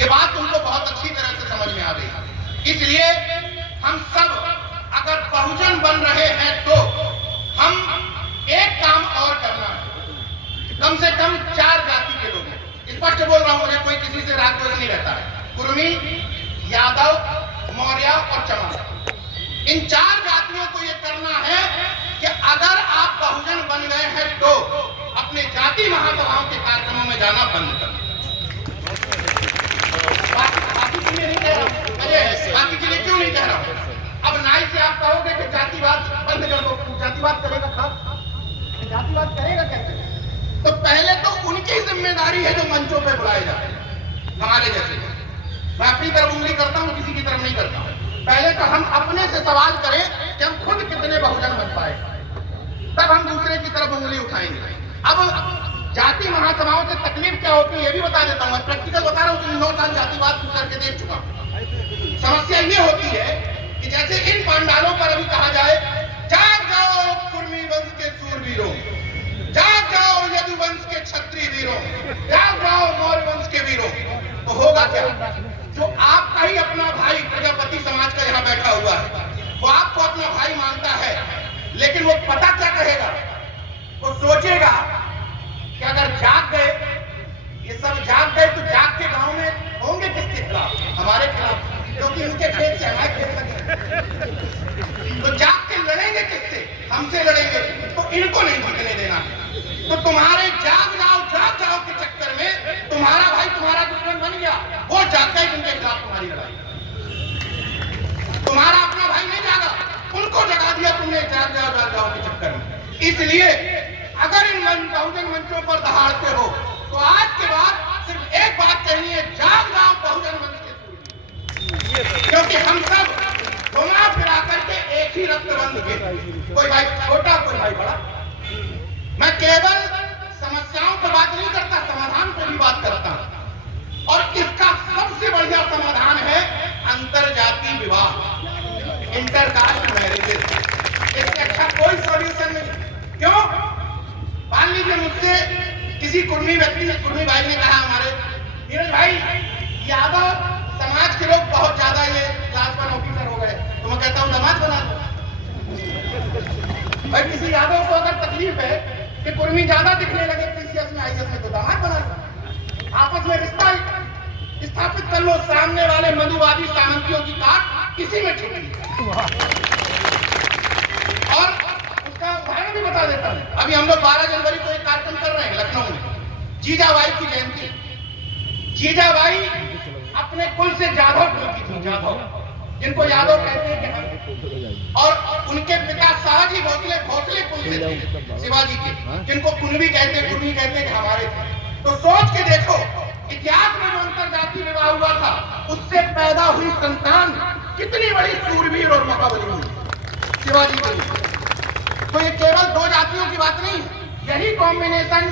ये बात तुमको बहुत अच्छी तरह से समझ में आ गई। इसलिए हम सब अगर बहुजन बन रहे हैं तो हम एक काम और करना है, कम से कम 4 जाति के लोग, स्पष्ट बोल रहा हूं, मुझे कोई किसी से राग द्वेष नहीं रहता है। कुर्मी, यादव, मौर्य और चमार, इन 4 जातियों को ये करना है कि अगर आप बहुजन बन गए हैं तो अपने जाति महासभाओं के कार्यक्रमों में जाना बंद कर। बाकी के लिए नहीं कह रहा हूं, बाकी के लिए क्यों नहीं कह रहा हूं? अब नाई से आप कहोगे कि जातिवाद बंद कर दो, जातिवाद करेगा कब? जातिवाद करेगा कैसे? तो पहले तो उनकी जिम्मेदारी है जो मंचों पे बुलाए जाते हैं हमारे जैसे। मैं अपनी तरफ उंगली करता हूं, किसी की तरफ नहीं करता हूं। पहले तो हम अपने से सवाल करें कि हम खुद कितने बहुजन बन पाए, तब हम दूसरे की तरफ उंगली उठाएंगे। अब जाति महासभाओं से तकलीफ क्या होती है ये भी बता देता हूं, प्रैक्टिकल बता रहा हूं। 9 साल जातिवाद करके देख चुका हूं। समस्या ये होती है कि जैसे इन पांडालों पर अभी कहा जाए, जाग जाओ कुर्मी वंश के सूरवीरों, जाग जाओ यदुवंश के क्षत्रिय वीरों, जाग जाओ मौर्य वंश के वीरों, तो होगा क्या? जो आपका ही अपना भाई प्रजापति समाज का यहाँ बैठा हुआ है, वो आपको अपना भाई मानता है, लेकिन वो पता क्या कहेगा? वो सोचेगा कि अगर जाग गए, ये सब जाग गए, तो जाग के गांव में होंगे किसके खिलाफ? हमारे खिलाफ, क्योंकि इनके खेत से हमारे खेत लगे। तो जाग के लड़ेंगे किससे? हमसे लड़ेंगे, तो इनको नहीं जीतने देना। तो तुम्हारे जाग जाओ के चक्कर में तुम्हारा भाई तुम्हारा दुश्मन बन गया, वो जाग गए जिनके खिलाफ तुम्हारी लड़ाई। तुम्हारा अपना भाई नहीं जागा, उनको जगा दिया तुमने जाग जाओ के चक्कर में। इसलिए अगर इन बहुजन मंचों पर दहाड़ते हो तो आज के बाद सिर्फ एक बात कहनी है, जाग जाओ बहुजन मंच के सूरवीर, क्योंकि हम सब घुमा फिरा करके एक ही रक्तबंध के, कोई भाई छोटा कोई भाई बड़ा। मैं केवल समस्याओं पर बात नहीं करता, समाधान पर भी बात करता हूं। और इसका सबसे बढ़िया समाधान है अंतरजातीय विवाह, इंटरकास्ट मैरिजेस। इससे अच्छा कोई सॉल्यूशन नहीं। क्यों? मान लीजिए मुझसे किसी कुर्मी व्यक्ति ने, कुर्मी भाई ने कहा हमारे, नीरज भाई यादव समाज के लोग बहुत ज्यादा ये क्लास 1 ऑफिसर हो गए, तो मैं कहता हूं दामाद बना दो। भाई किसी यादव को अगर तकलीफ है कि कुर्मी ज्यादा दिखने लगे पीसीएस में, आईएएस में, तो दामाद बना लो। आपस में रिश्ता स्थापित कर लो। सामने वाले मधुवादी सामंतियों की काट किसी में ठीक नहीं। और उसका उदाहरण भी बता देता हूं। अभी हम लोग 12 जनवरी को एक कार्यक्रम कर रहे हैं लखनऊ में, जीजाबाई की जयंती। जीजाबाई अपने कुल से जाधव कुल की थी, जाधव, जिनको यादव कहते हैं कि हम, और उनके पिता शाहजी भोसले भोसले कुल से थे, शिवाजी के, जिनको कुर्मी कहते कि हमारे थे। तो सोच के देखो, इतिहास में जो अंतरजातीय विवाह हुआ था, उससे पैदा हुई संतान कितनी बड़ी सूरवीर और महाबली हुई शिवाजी के लिए। तो ये केवल 2 जातियों की बात नहीं, यही कॉम्बिनेशन